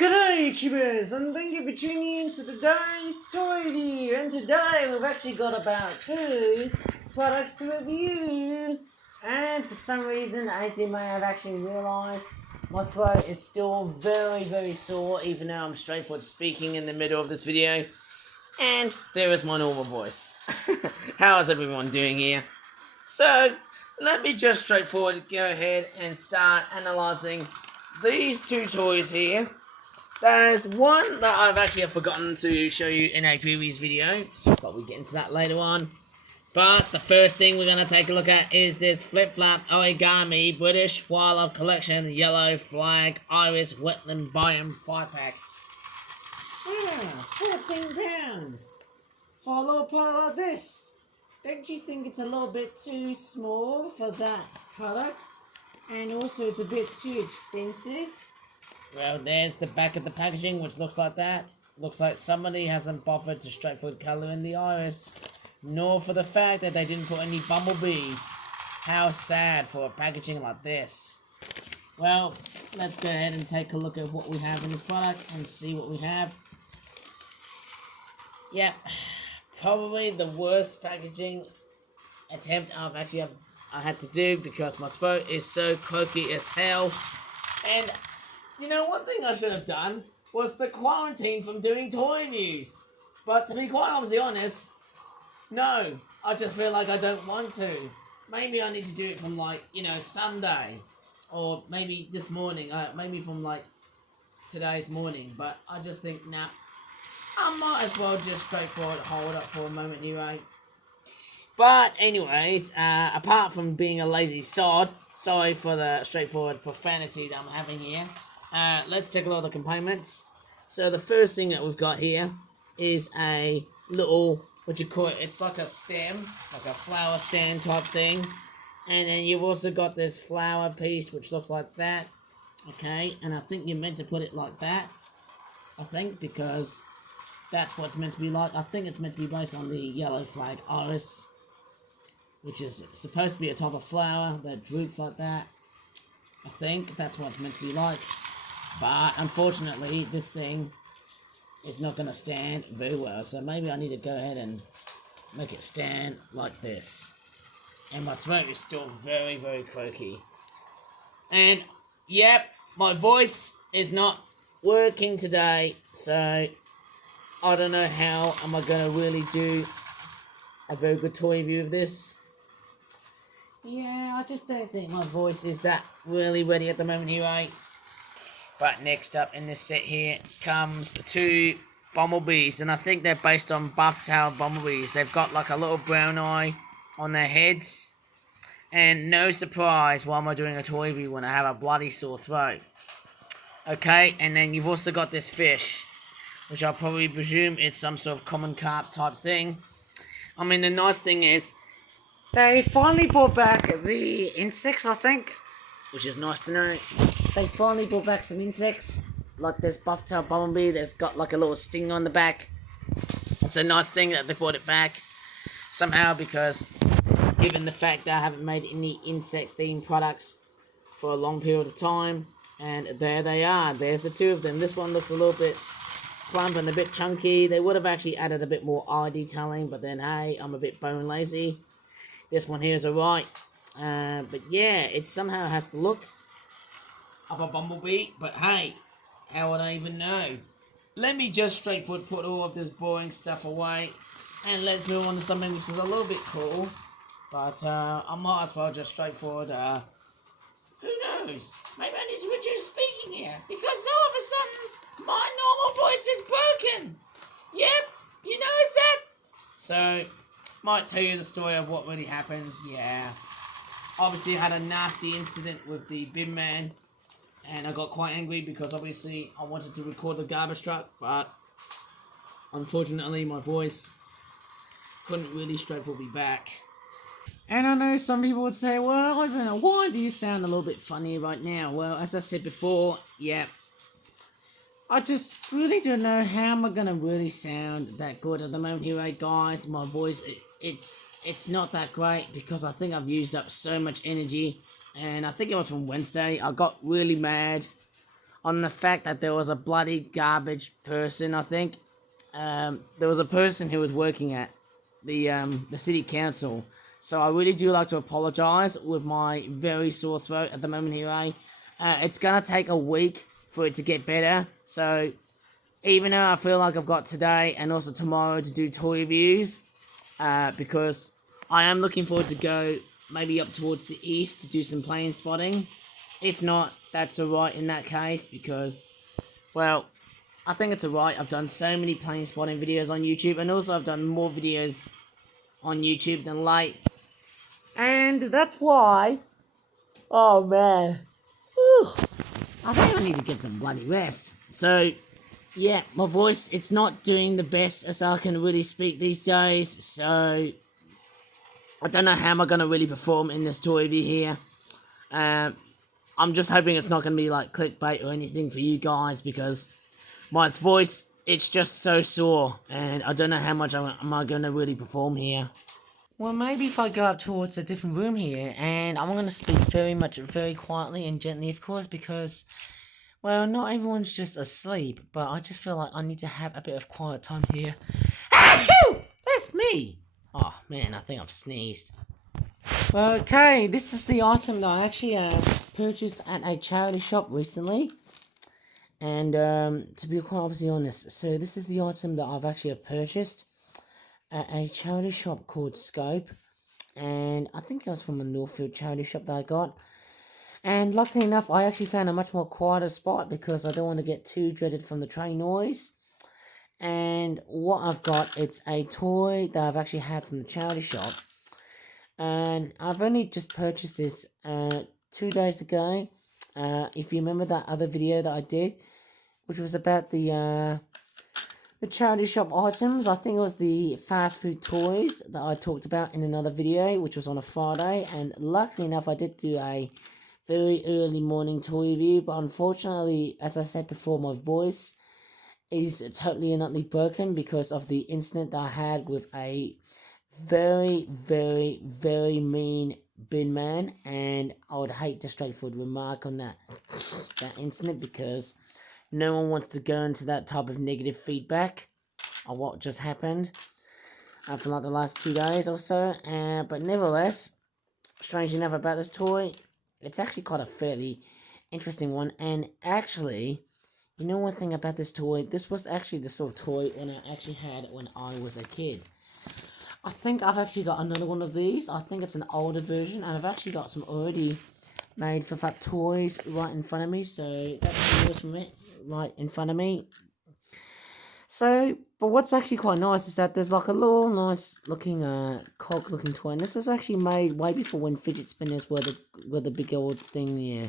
G'day YouTubers, and thank you for tuning in to today's toy review. And today we've actually got about 2 products to review. And for some reason, as you may have actually realised, my throat is still very sore, even though I'm straightforward speaking in the middle of this video. And there is my normal voice. How is everyone doing here? So, let me just straightforward go ahead and start analysing these 2 toys here. There's one that I've actually forgotten to show you in a previous video, but we'll get into that later on. But the first thing we're going to take a look at is this flip-flap Origami British Wildlife Collection Yellow Flag Iris Wetland Biome 5-pack. £14 for a little product like this. Don't you think it's a little bit too small for that product? And also it's a bit too expensive. Well, there's the back of the packaging, which looks like that. Looks like somebody hasn't bothered to straightforward colour in the iris, nor for the fact that they didn't put any bumblebees. How sad for a packaging like this. Well, let's go ahead and take a look at what we have in this product and see what we have. Yep, probably the worst packaging attempt I had to do because my throat is so croaky as hell. And you know, one thing I should have done was to quarantine from doing toy reviews. But to be quite obviously honest, no, I just feel like I don't want to. Maybe I need to do it from Sunday. Or maybe this morning, maybe from today's morning. But I just think, nah, I might as well just straightforward hold up for a moment anyway. But anyways, apart from being a lazy sod, sorry for the straightforward profanity that I'm having here. Let's take a look at the components. So the first thing that we've got here is a little, it's like a stem, like a flower stand type thing. And then you've also got this flower piece which looks like that. Okay, and I think you're meant to put it like that. I think because that's what it's meant to be like. I think it's meant to be based on the yellow flag iris, which is supposed to be a type of flower that droops like that. I think that's what it's meant to be like. But unfortunately, this thing is not going to stand very well. So maybe I need to go ahead and make it stand like this. And my throat is still very croaky. And yep, my voice is not working today. So I don't know how am I going to really do a very good toy review of this. Yeah, I just don't think my voice is that really ready at the moment anyway. But next up in this set here comes 2 bumblebees, and I think they're based on buff-tailed bumblebees. They've got like a little brown eye on their heads, and no surprise why am I doing a toy review when I have a bloody sore throat. Okay, and then you've also got this fish, which I'll probably presume it's some sort of common carp type thing. I mean, the nice thing is, they finally brought back the insects, I think, which is nice to know. They finally brought back some insects, like this buff-tailed bumblebee that's got like a little sting on the back. It's a nice thing that they brought it back somehow, because given the fact that I haven't made any insect-themed products for a long period of time, and there they are. There's the 2 of them. This one looks a little bit plump and a bit chunky. They would have actually added a bit more eye detailing, but then hey, I'm a bit bone lazy. This one here is alright. But yeah, it somehow has to look of a bumblebee, but hey, how would I even know? Let me just straightforward put all of this boring stuff away, and let's move on to something which is a little bit cool, but I might as well just straightforward, who knows, maybe I need to reduce speaking here, because all of a sudden, my normal voice is broken. Yep, you noticed that? So, might tell you the story of what really happened. Yeah, obviously I had a nasty incident with the binman, and I got quite angry because obviously I wanted to record the garbage truck, but unfortunately my voice couldn't really straightforward be back. And I know some people would say, well, Ivan, why do you sound a little bit funny right now? Well, as I said before, yeah, I just really don't know how am I going to really sound that good at the moment here, right, guys. My voice, it's not that great because I think I've used up so much energy. And I think it was from Wednesday. I got really mad. on the fact that there was a bloody garbage person, I think. There was a person who was working at the city council. So I really do like to apologise with my very sore throat at the moment here, eh? It's gonna take a week for it to get better. So even though I feel like I've got today and also tomorrow to do toy reviews, because I am looking forward to go maybe up towards the east to do some plane spotting. If not, that's alright in that case, because, well, I think it's alright. I've done so many plane spotting videos on YouTube, and also I've done more videos on YouTube than late. And that's why, oh man, whew, I think I need to get some bloody rest. So, yeah, my voice, it's not doing the best as I can really speak these days, so I don't know how am I going to really perform in this toy review here. I'm just hoping it's not going to be like clickbait or anything for you guys, because my voice, it's just so sore, and I don't know how much am I going to really perform here. Well, maybe if I go up towards a different room here, and I'm going to speak very quietly and gently, of course, because, well, not everyone's just asleep, but I just feel like I need to have a bit of quiet time here. Achoo! That's me! Oh, man, I think I've sneezed. Well, okay, this is the item that I actually purchased at a charity shop recently. And to be quite obviously honest, so this is the item that I've actually purchased at a charity shop called Scope. And I think it was from a Northfield charity shop that I got. And luckily enough, I actually found a much more quieter spot because I don't want to get too dreaded from the train noise. And what I've got, it's a toy that I've actually had from the charity shop. And I've only just purchased this 2 days ago. If you remember that other video that I did, which was about the charity shop items. I think it was the fast food toys that I talked about in another video, which was on a Friday. And luckily enough, I did do a very early morning toy review. But unfortunately, as I said before, my voice is totally and utterly broken because of the incident that I had with a very mean binman. And I would hate to straightforward remark on that incident, because no one wants to go into that type of negative feedback of what just happened for like the last 2 days or so. But nevertheless, strangely enough about this toy, it's actually quite a fairly interesting one. And actually, you know one thing about this toy, this was actually the sort of toy when I actually had when I was a kid. I think I've actually got another one of these. I think it's an older version, and I've actually got some already made for fat toys right in front of me. So that's the newest from it, right in front of me. So, but what's actually quite nice is that there's like a little nice looking cog looking toy, and this was actually made way before when fidget spinners were the big old thing.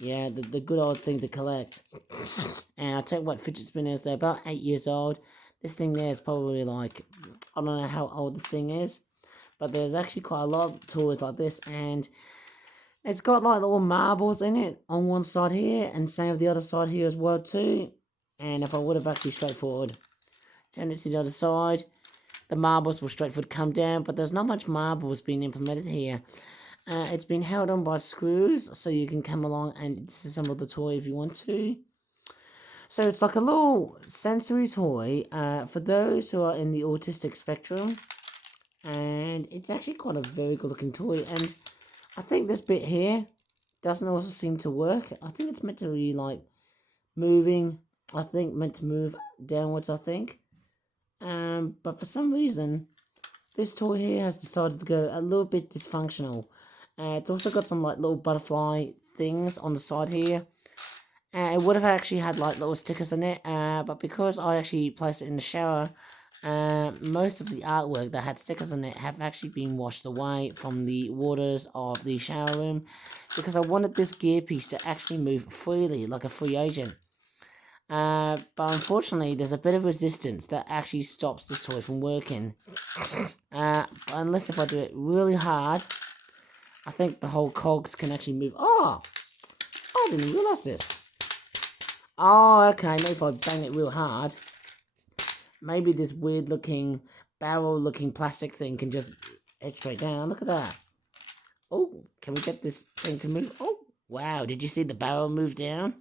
Yeah, the good old thing to collect. And I tell you what, fidget spinners, they're about 8 years old. This thing there is probably like, I don't know how old this thing is, but there's actually quite a lot of toys like this, and it's got like little marbles in it on one side here, and same with the other side here as well too. And if I would have actually straightforward turned it to the other side, the marbles will straightforward come down, but there's not much marbles being implemented here. It's been held on by screws, so you can come along and disassemble the toy if you want to. So it's like a little sensory toy for those who are in the autistic spectrum. And it's actually quite a very good looking toy. And I think this bit here doesn't also seem to work. I think it's meant to be like moving. I think meant to move downwards, I think. But for some reason, this toy here has decided to go a little bit dysfunctional. It's also got some like little butterfly things on the side here. It would have actually had like little stickers on it, but because I actually placed it in the shower, most of the artwork that had stickers on it have actually been washed away from the waters of the shower room, because I wanted this gear piece to actually move freely like a free agent. But unfortunately, there's a bit of resistance that actually stops this toy from working. Unless if I do it really hard, I think the whole cogs can actually move. Oh, I didn't realize this. Oh, okay, maybe if I bang it real hard, maybe this weird looking, barrel looking plastic thing can just head straight down. Look at that. Oh, can we get this thing to move? Oh, wow, did you see the barrel move down?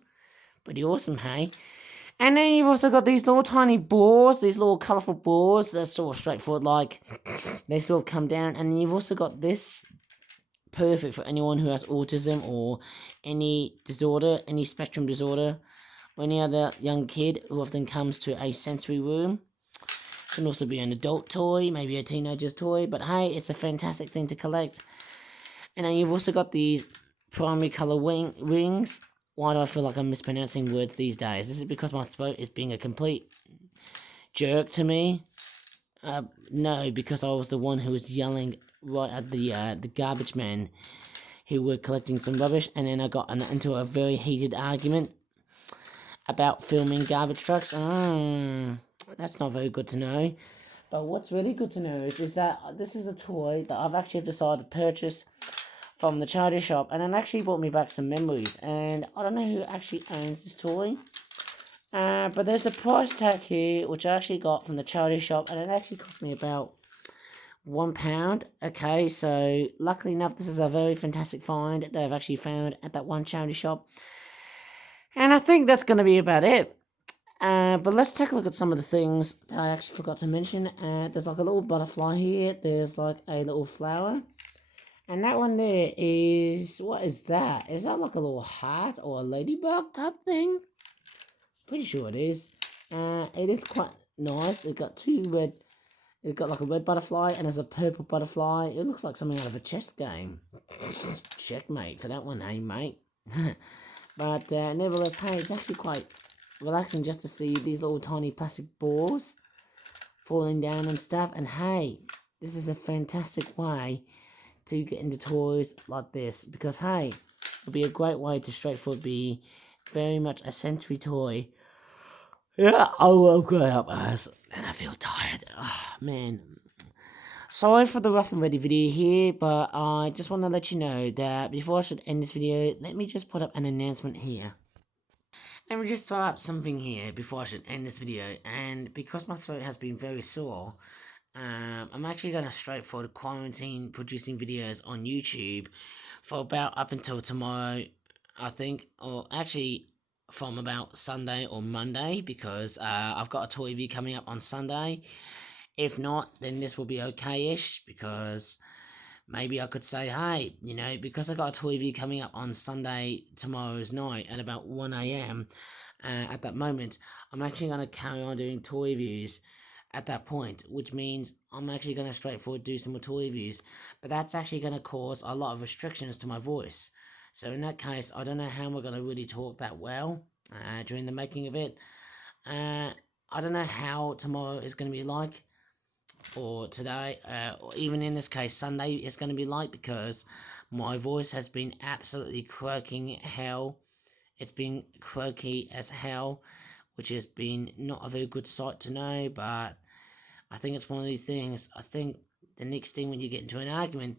Pretty awesome, hey? And then you've also got these little tiny balls, these little colourful balls. They're sort of straightforward, like they sort of come down. And then you've also got this, perfect for anyone who has autism or any disorder, any spectrum disorder, or any other young kid who often comes to a sensory room. Can also be an adult toy, maybe a teenager's toy, but hey, it's a fantastic thing to collect. And then you've also got these primary colour rings. Why do I feel like I'm mispronouncing words these days? This is because my throat is being a complete jerk to me. No, because I was the one who was yelling right at the garbage man who were collecting some rubbish, and then I got into a very heated argument about filming garbage trucks. That's not very good to know. But what's really good to know is that this is a toy that I've actually decided to purchase from the charity shop, and it actually brought me back some memories. And I don't know who actually owns this toy, but there's a price tag here which I actually got from the charity shop, and it actually cost me about £1. Okay, so luckily enough, this is a very fantastic find that I've actually found at that one charity shop, and I think that's going to be about it. But let's take a look at some of the things that I actually forgot to mention. There's like a little butterfly here. There's like a little flower. And that one there is, what is that? Is that like a little heart or a ladybug type thing? Pretty sure it is. It is quite nice. It got it got like a red butterfly and there's a purple butterfly. It looks like something out of a chess game. Checkmate for that one, hey mate. But nevertheless, hey, it's actually quite relaxing just to see these little tiny plastic balls falling down and stuff. And hey, this is a fantastic way to get into toys like this, because hey, it'll be a great way to straightforward be very much a sensory toy. Yeah, I will grow up as, and I feel tired. Oh, man. Sorry for the rough and ready video here, but I just want to let you know that before I should end this video, let me just put up an announcement here. Let me just throw up something here before I should end this video, and because my throat has been very sore, I'm actually going to straightforward quarantine producing videos on YouTube for about up until tomorrow, I think, or actually from about Sunday or Monday, because I've got a toy review coming up on Sunday. If not, then this will be okay-ish, because maybe I could say, hey, you know, because I got a toy review coming up on Sunday tomorrow's night at about 1 a.m. At that moment, I'm actually going to carry on doing toy reviews at that point, which means I'm actually going to straightforward do some more toy reviews, but that's actually going to cause a lot of restrictions to my voice. So in that case, I don't know how we're going to really talk that well during the making of it. I don't know how tomorrow is going to be like, or today, or even in this case, Sunday is going to be like, because my voice has been absolutely croaking hell. It's been croaky as hell, which has been not a very good sight to know, but I think it's one of these things. I think the next thing when you get into an argument,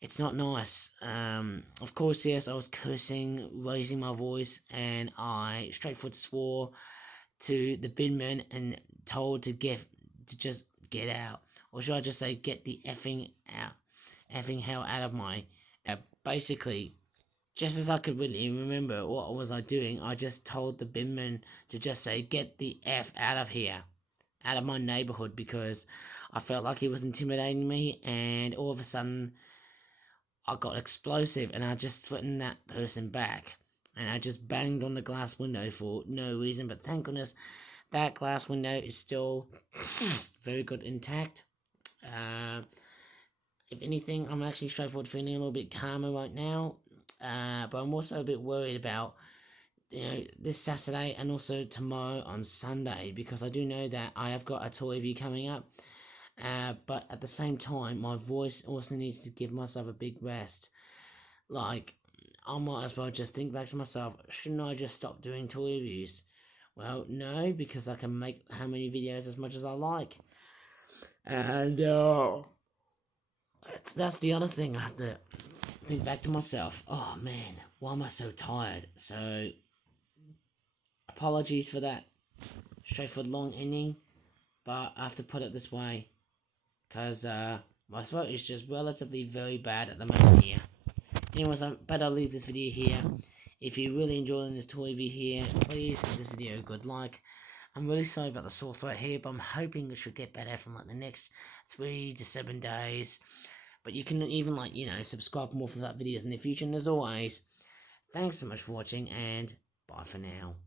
it's not nice. Of course, yes, I was cursing, raising my voice, and I straightforward swore to the binman and told to just get out. Or should I just say, get the effing hell out of my... basically, just as I could really remember what was I doing, I just told the binman to just say, get the F out of here, out of my neighborhood, because I felt like he was intimidating me, and all of a sudden I got explosive and I just threatened that person back, and I just banged on the glass window for no reason, but thank goodness that glass window is still very good intact. If anything, I'm actually straightforward feeling a little bit calmer right now. But I'm also a bit worried about, you know, this Saturday and also tomorrow on Sunday, because I do know that I have got a toy review coming up. But at the same time, my voice also needs to give myself a big rest. Like, I might as well just think back to myself, shouldn't I just stop doing toy reviews? Well, no, because I can make how many videos as much as I like. And that's the other thing I have to think back to myself. Oh man, why am I so tired? So apologies for that straightforward long ending, but I have to put it this way, because my throat is just relatively very bad at the moment here. Anyways, I better leave this video here. If you're really enjoying this toy review here, please give this video a good like. I'm really sorry about the sore throat here, but I'm hoping it should get better from like the next 3 to 7 days. But you can even subscribe for more for that videos in the future. And as always, thanks so much for watching, and bye for now.